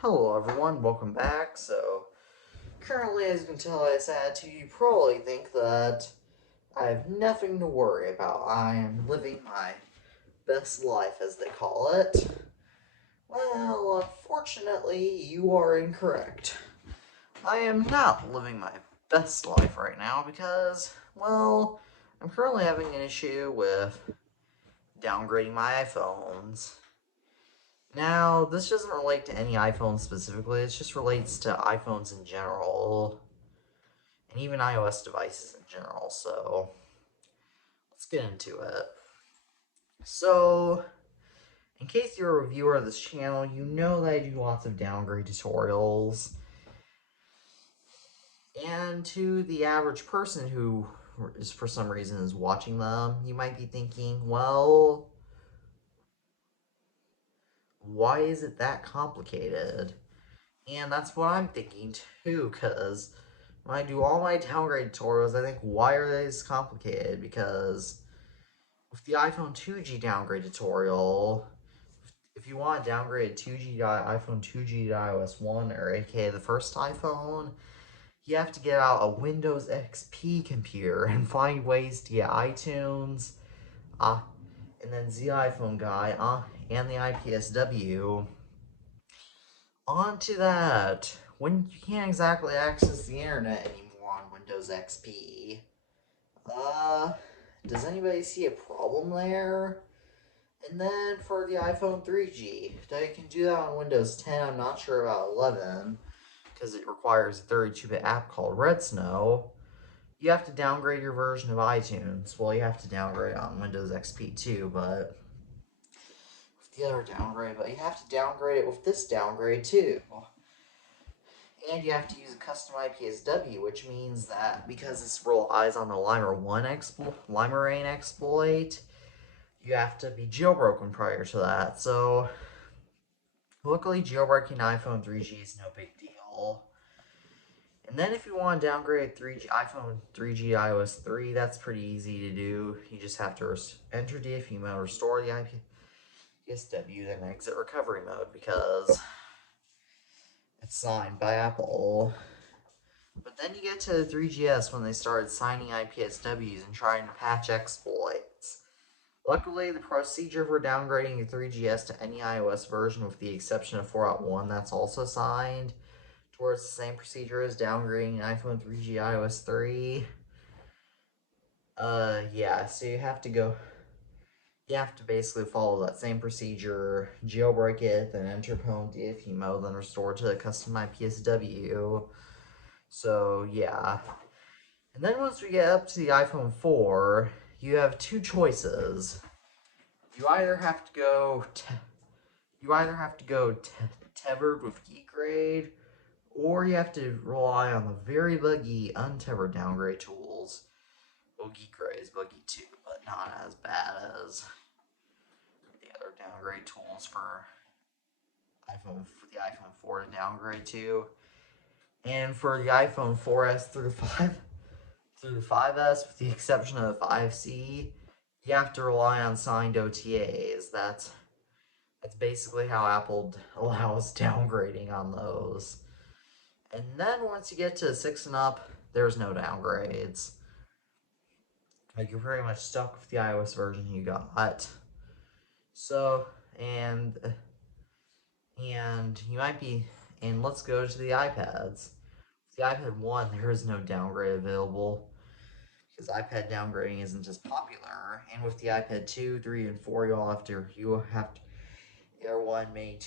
Hello everyone, welcome back. Currently, as you can tell I said to you, probably think that I have nothing to worry about. I am living my best life, as they call it. Well, unfortunately, you are incorrect. I am not living my best life right now because, well, I'm currently having an issue with downgrading my iPhones. Now, this doesn't relate to any iPhone specifically, it just relates to iPhones in general, and even iOS devices in general, so let's get into it. So, in case you're a viewer of this channel, you know that I do lots of downgrade tutorials, and to the average person who is for some reason is watching them, you might be thinking, well, why is it that complicated? And that's what I'm thinking too, because when I do all my downgrade tutorials, I think, why are they this complicated? Because with the iPhone 2G downgrade tutorial, if you want to downgrade 2G to iPhone 2G to iOS 1, or aka the first iPhone, you have to get out a Windows XP computer and find ways to get iTunes, and then the iPhone guy, and the IPSW. On to that, when you can't exactly access the internet anymore on Windows XP, uh, does anybody see a problem there? And then for the iPhone 3G, they can do that on Windows 10. I'm not sure about 11 because it requires a 32-bit app called Red Snow. You have to downgrade your version of iTunes. Well, you have to downgrade it on Windows XP too, but with the other downgrade, but you have to downgrade it with this downgrade too. And you have to use a custom IPSW, which means that because this relies on the Limerain exploit, you have to be jailbroken prior to that. So, luckily, jailbreaking iPhone 3G is no big deal. And then if you want to downgrade iPhone 3G iOS 3, that's pretty easy to do. You just have to enter DFU mode, restore the IPSW, then exit recovery mode because it's signed by Apple. But then you get to the 3GS when they started signing IPSWs and trying to patch exploits. Luckily, the procedure for downgrading the 3GS to any iOS version, with the exception of 4.1, that's also signed towards the same procedure as downgrading an iPhone 3G iOS 3. Yeah, so you have to basically follow that same procedure, jailbreak it, then enter home DFU mode, then restore to the custom IPSW. So, yeah. And then once we get up to the iPhone 4, you have two choices. You either have to go tethered with GeekGrade, or you have to rely on the very buggy untethered downgrade tools. Well, GeekGrade is buggy too, but not as bad as the other downgrade tools for the iPhone 4 to downgrade to. And for the iPhone 4S through the 5S, with the exception of the 5C, you have to rely on signed OTAs. That's basically how Apple allows downgrading on those. And then once you get to 6 and up, there's no downgrades. Like, you're pretty much stuck with the iOS version you got. So, and you might be, and let's go to the iPads. With the iPad 1, there is no downgrade available, because iPad downgrading isn't as popular. And with the iPad 2, 3, and 4, you'll have to either 1, maybe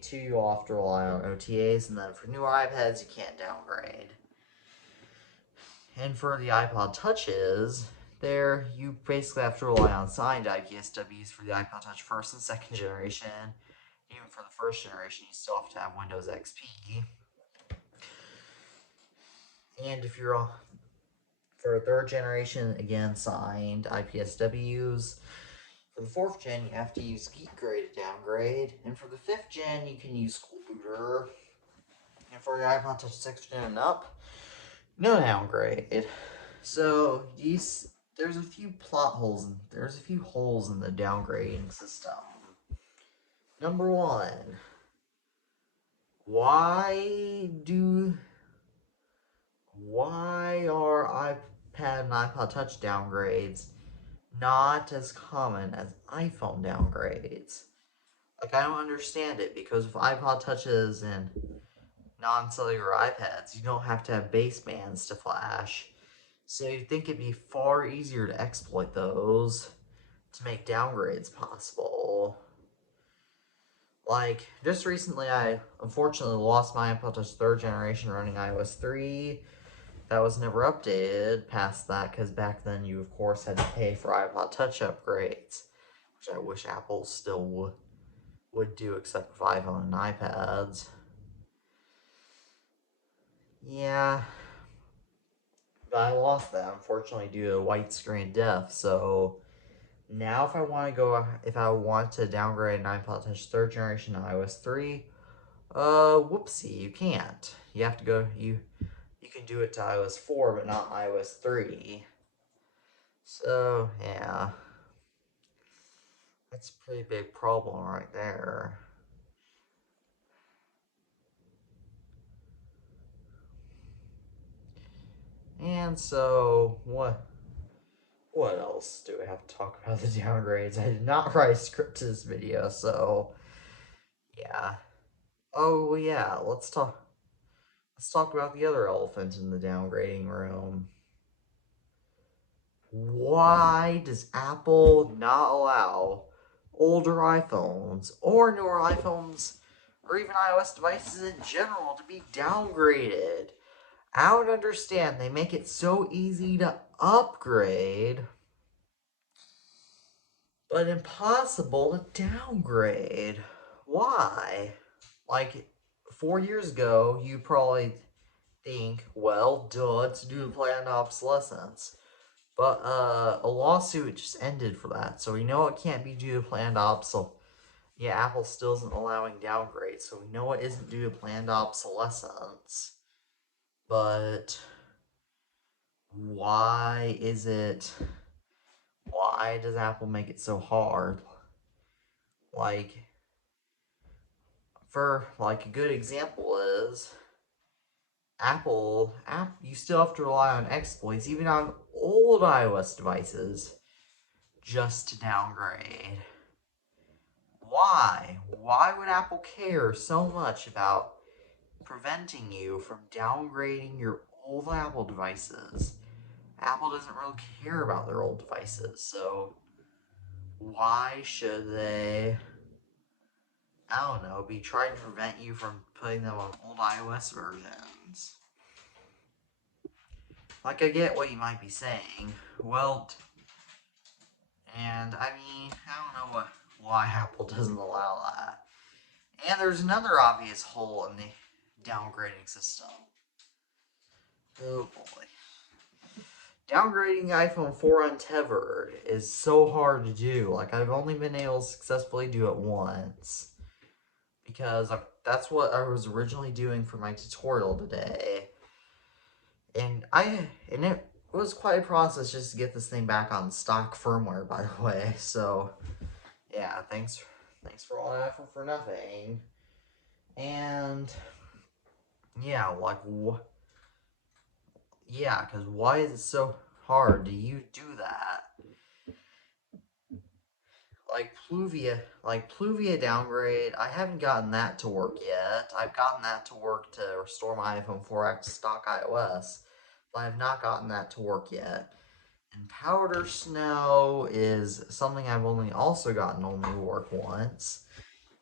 2, you'll have to rely on OTAs, and then for newer iPads, you can't downgrade. And for the iPod Touches, there you basically have to rely on signed IPSWs for the iPod Touch first and second generation. Even for the first generation, you still have to have Windows XP. And if you're for a third generation, again, signed IPSWs. For the fourth gen, you have to use GeekGrade to downgrade. And for the fifth gen, you can use SchoolBooter. And for the iPod Touch 6th gen and up, no downgrade. So there's a few holes in the downgrading system. Number one, why are iPad and iPod Touch downgrades not as common as iPhone downgrades? Like, I don't understand it, because with iPod Touches and non-cellular iPads, you don't have to have basebands to flash. So you'd think it'd be far easier to exploit those to make downgrades possible. Like, just recently I unfortunately lost my iPod Touch 3rd generation running iOS 3. That was never updated past that, because back then you of course had to pay for iPod Touch upgrades, which I wish Apple still would do, except with iPhone and iPads. Yeah, but I lost that unfortunately due to white screen death. So now if I want to downgrade an iPod Touch 3rd generation to iOS 3, whoopsie, you can't. You have to go, you can do it to iOS 4, but not iOS 3. So, yeah. That's a pretty big problem right there. And so, what else do we have to talk about the downgrades? I did not write a script to this video, so yeah. Oh yeah, let's talk about the other elephant in the downgrading room. Why does Apple not allow older iPhones or newer iPhones or even iOS devices in general to be downgraded? I don't understand. They make it so easy to upgrade, but impossible to downgrade. Why? Like, 4 years ago, you probably think, well, duh, it's due to planned obsolescence. But a lawsuit just ended for that, so we know it can't be due to planned obsolescence. Yeah, Apple still isn't allowing downgrades, so we know it isn't due to planned obsolescence. But why does Apple make it so hard? Like, a good example is you still have to rely on exploits, even on old iOS devices, just to downgrade. Why? Why would Apple care so much about preventing you from downgrading your old Apple devices? Apple doesn't really care about their old devices, so why should they, I don't know, be trying to prevent you from putting them on old iOS versions? Like, I get what you might be saying. Well, and I mean, I don't know why Apple doesn't allow that. And there's another obvious hole in the downgrading system. Oh boy. Downgrading iPhone 4 untethered is so hard to do. Like, I've only been able to successfully do it once, because that's what I was originally doing for my tutorial today. And it was quite a process just to get this thing back on stock firmware, by the way. So, yeah, thanks for all that for nothing. And yeah, because why is it so hard? Do you do that? Pluvia downgrade, I haven't gotten that to work yet. I've gotten that to work to restore my iPhone 4X to stock iOS, but I have not gotten that to work yet. And powder snow is something I've only gotten only to work once,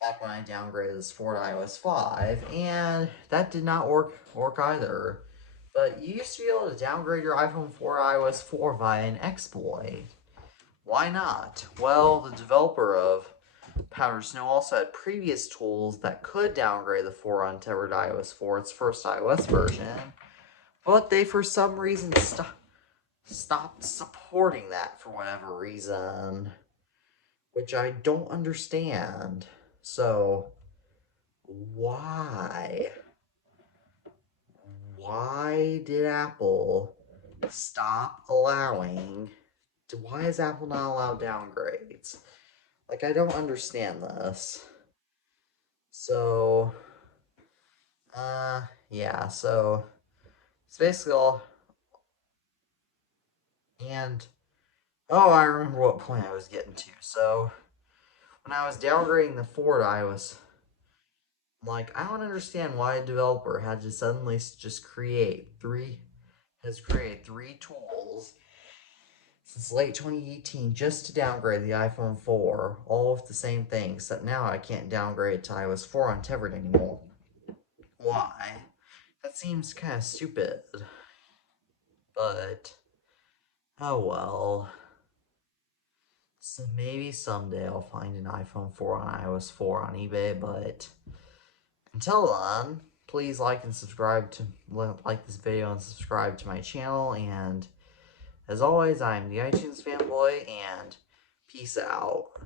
back when I downgraded this 4 to iOS 5, and that did not work either. But you used to be able to downgrade your iPhone 4 to iOS 4 via an exploit. Why not? Well, the developer of Powder Snow also had previous tools that could downgrade the 4 untethered iOS 4, its first iOS version, but they for some reason stopped supporting that for whatever reason, which I don't understand. So, why? Why did Apple stop allowing... Why is Apple not allowed downgrades? Like, I don't understand this. So, yeah, so it's basically all. And oh, I remember what point I was getting to. So when I was downgrading the 4 to iOS, like I don't understand why a developer had to suddenly just created three tools since late 2018 just to downgrade the iPhone 4, all with the same thing, except now I can't downgrade to iOS 4 on Tethered anymore. Why? That seems kind of stupid. But, oh well. So maybe someday I'll find an iPhone 4 on iOS 4 on eBay, but until then, please like this video and subscribe to my channel, and as always, I'm the iTunes fanboy, and peace out.